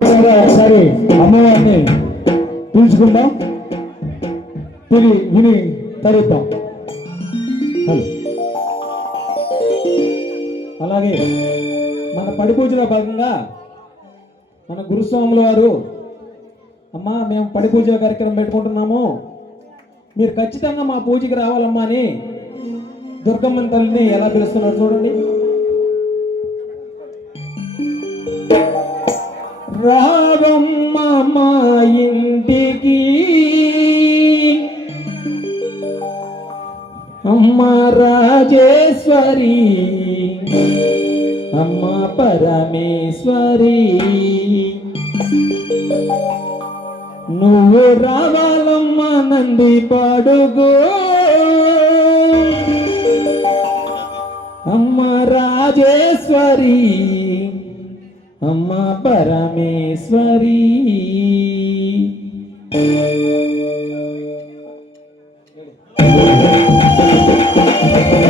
ఒకసారి అమ్మవారిని పిలుచుకుందాం. తిరిగి విని తరుద్దాం హలో. అలాగే మన పడి పూజలో భాగంగా మన గురుస్వాముల వారు అమ్మా మేము పడి పూజ కార్యక్రమం పెట్టుకుంటున్నాము. మీరు ఖచ్చితంగా మా పూజకి రావాలమ్మా అని దుర్గమ్మని తల్లిని ఎలా పిలుస్తున్నారు చూడండి. రావమ్మ మా ఇంటికి. అమ్మ రాజేశ్వరి అమ్మ పరమేశ్వరి. నువ్వు రావాలమ్మ నంది పడుగో. అమ్మ రాజేశ్వరి ಅಮ್ಮ ಪರಮೇಶ್ವರಿ. ಹೇಳಿ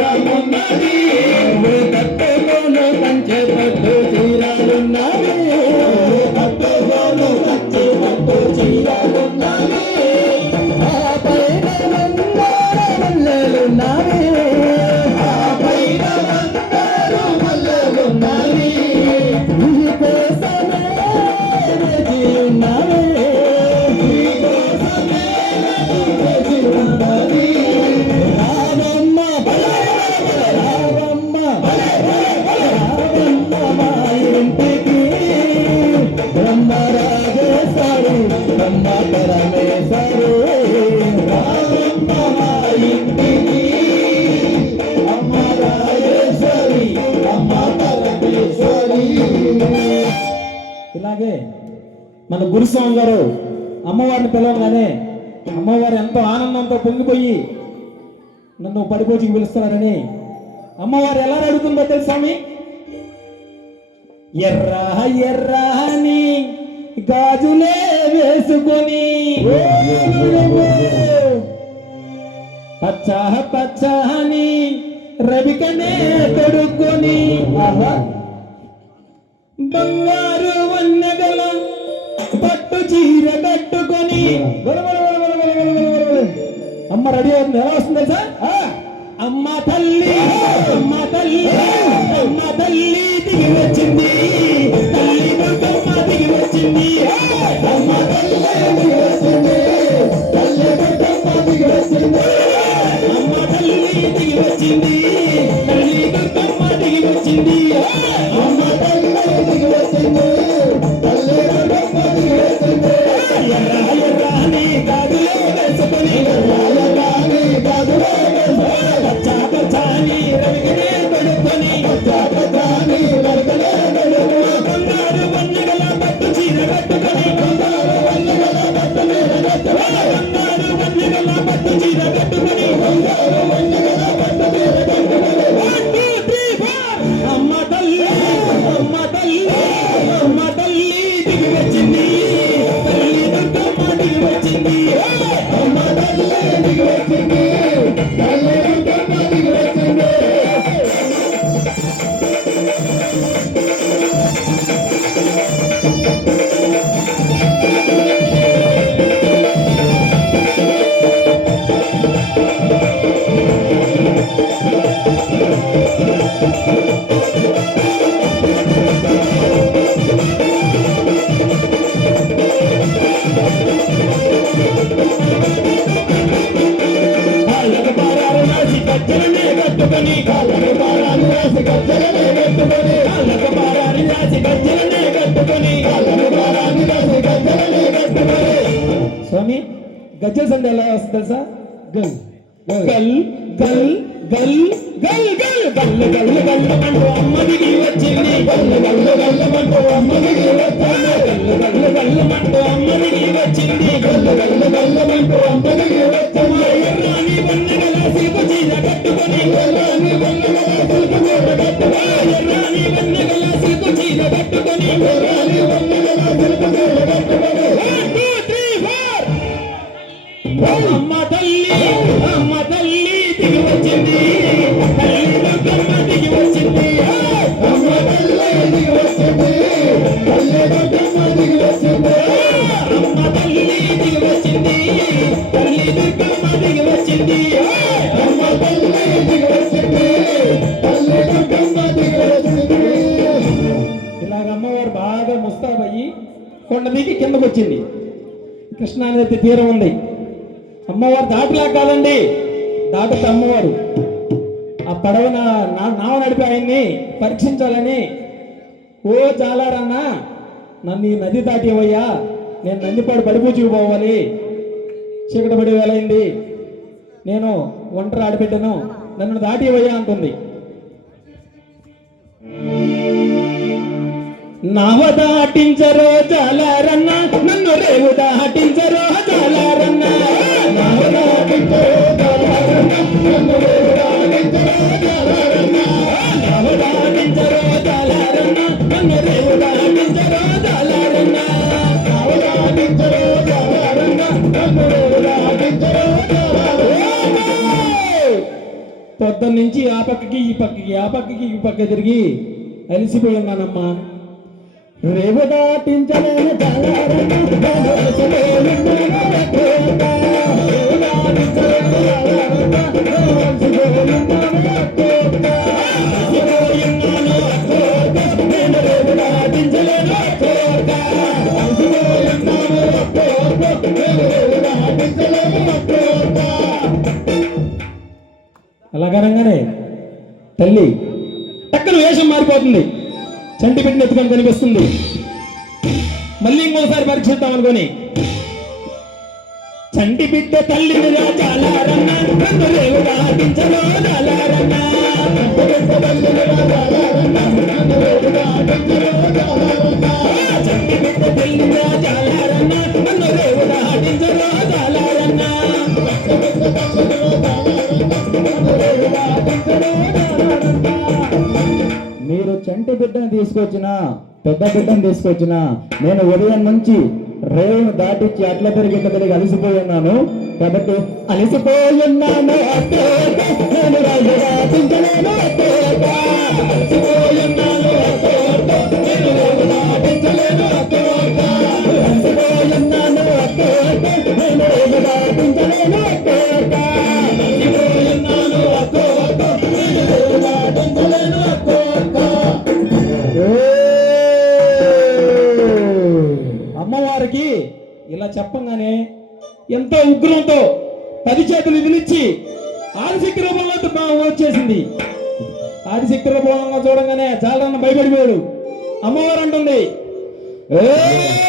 Mira, María. అలాగే మన గురుస్వామి గారు అమ్మవారిని పిలవగానే అమ్మవారు ఎంతో ఆనందంతో పొంగిపోయి నన్ను పడిపోచికి పిలుస్తున్నారని అమ్మవారు ఎలా అడుగుతుందో తెలుసు స్వామి? ఎర్ర ఎర్ర అని గాజులే వేసుకొని. పచ్చ పచ్చ అని రవికనే తొడుక్కొని. బంగారు వన్నెగల పట్టు చీర కట్టుకొని. అమ్మ రెడీ అవుతుంది. ఎలా వస్తుంది సార్? అమ్మ తల్లి అమ్మ తల్లి అమ్మ తల్లి దిగి వచ్చింది. తల్లి దిగి వచ్చింది. అమ్మ తల్లి దిగి వచ్చింది. తల్లి దిగి వచ్చింది. అమ్మ తల్లి దిగి వచ్చింది. తల్లి దిగి వచ్చింది. అమ్మ తల్లి ఎత్తుకొని కాళ్ళకు భారాలు రాసి గద్దెలనే కట్టుకొని కాళ్ళకు భారాలు రాసి గద్దెలనే కట్టుకొని కాళ్ళకు భారాలు రాసి గద్దెలనే కట్టుకొని స్వామి గజ్జెస్ అంటే ఎలా వస్తుంది తెలుసా గల్ గల్ గల్ గల్ గల్ గల్ గల్ గల్ గల్ మంటూ అమ్మ దిగి వచ్చింది గల్ గల్ గల్ మంటూ అమ్మ దిగి అమ్మ తల్లి అమ్మ తల్లి దిగి వచ్చింది. తల్లి దుర్గమ్మ దిగి వచ్చింది. అమ్మ తల్లి దిగి వచ్చింది. తల్లి దుర్గమ్మ దిగి వచ్చింది. అమ్మ తల్లి దిగి వచ్చింది. తల్లి దుర్గమ్మ దిగి వచ్చింది. అమ్మ తల్లి దిగి వచ్చింది. తల్లి దుర్గమ్మ దిగి వచ్చింది. ఇలాగ అమ్మవారు బాగా ముస్తాబయ్యి కొండ దిగి కిందకు వచ్చింది. కృష్ణానది తీరం ఉంది. అమ్మవారు దాటిలా కాదండి దాటుత అమ్మవారు. ఆ పడవ నా- నావ నడిపి ఆయన్ని పరీక్షించాలని. ఓ చాలారన్నా నన్ను ఈ నది దాటివయ్యా. నేను నందిపాడు పడిపూచికి పోవాలి. చీకటి పడి వేలైంది. నేను ఒంటరి ఆడిపెట్టాను నన్ను దాటివయ్యా అంటుంది. నావ దాటించరో చాలారన్నా నన్ను రేవు దాటించరో నుంచి ఆ పక్కకి ఈ పక్కకి ఆ పక్కకి ఈ పక్క తిరిగి అలసిపోయి ఉన్నానమ్మా రేవు దాటించలేని అనగానే తల్లి టక్కన వేషం మారిపోతుంది. చంటి పెట్టిన ఎత్తుకొని కనిపిస్తుంది. మళ్ళీ ఇంకోసారి పరీక్షిద్దాం అనుకొని. చంటి బిడ్డ తల్లి చంటి బిడ్డ తల్లి తీసుకొచ్చిన పెద్ద బిడ్డను తీసుకొచ్చిన నేను ఉదయం నుంచి రేవును దాటించి అట్ల తిరిగి ఇట్ల తిరిగి అలసిపోయి ఉన్నాను. కాబట్టి అలసిపోయి ఉన్నాను గారికి ఇలా చెప్పంగానే ఎంతో ఉగ్రంతో పది చేతులు విదిలిచ్చి ఆదిశక్తి రూపంలో వచ్చేసింది. ఆదిశక్తి రూపంలో చూడంగానే చాలా భయపడిపోయాడు. అమ్మవారు అంటుంది. "ఏయ్!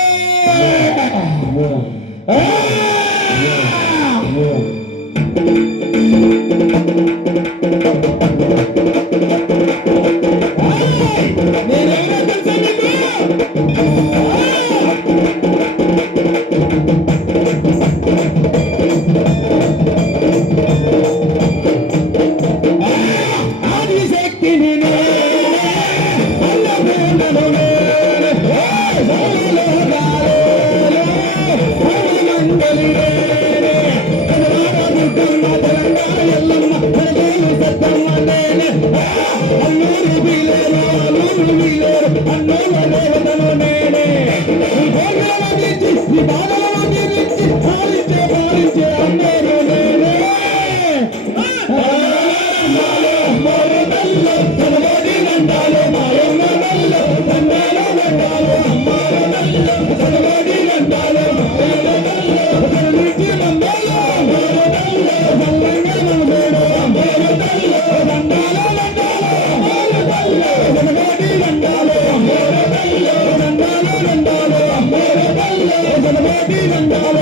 Thank.